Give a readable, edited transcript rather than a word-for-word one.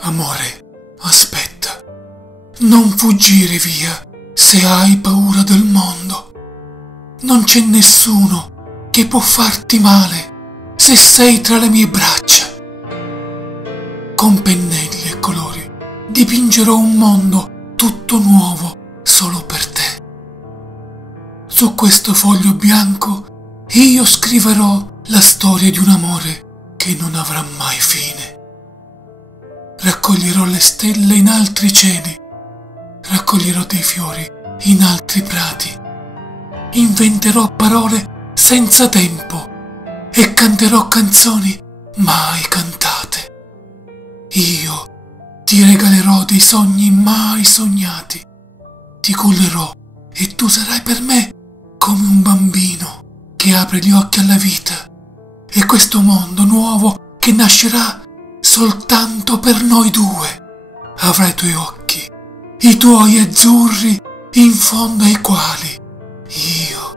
Amore, aspetta, non fuggire via se hai paura del mondo. Non c'è nessuno che può farti male se sei tra le mie braccia. Con pennelli e colori dipingerò un mondo tutto nuovo solo per te. Su questo foglio bianco io scriverò la storia di un amore che non avrà mai fine. Raccoglierò le stelle in altri cieli, raccoglierò dei fiori in altri prati, inventerò parole senza tempo e canterò canzoni mai cantate. Io ti regalerò dei sogni mai sognati, ti cullerò e tu sarai per me come un bambino che apre gli occhi alla vita e questo mondo nuovo che nascerà soltanto per noi due avrà i tuoi occhi, i tuoi azzurri in fondo ai quali io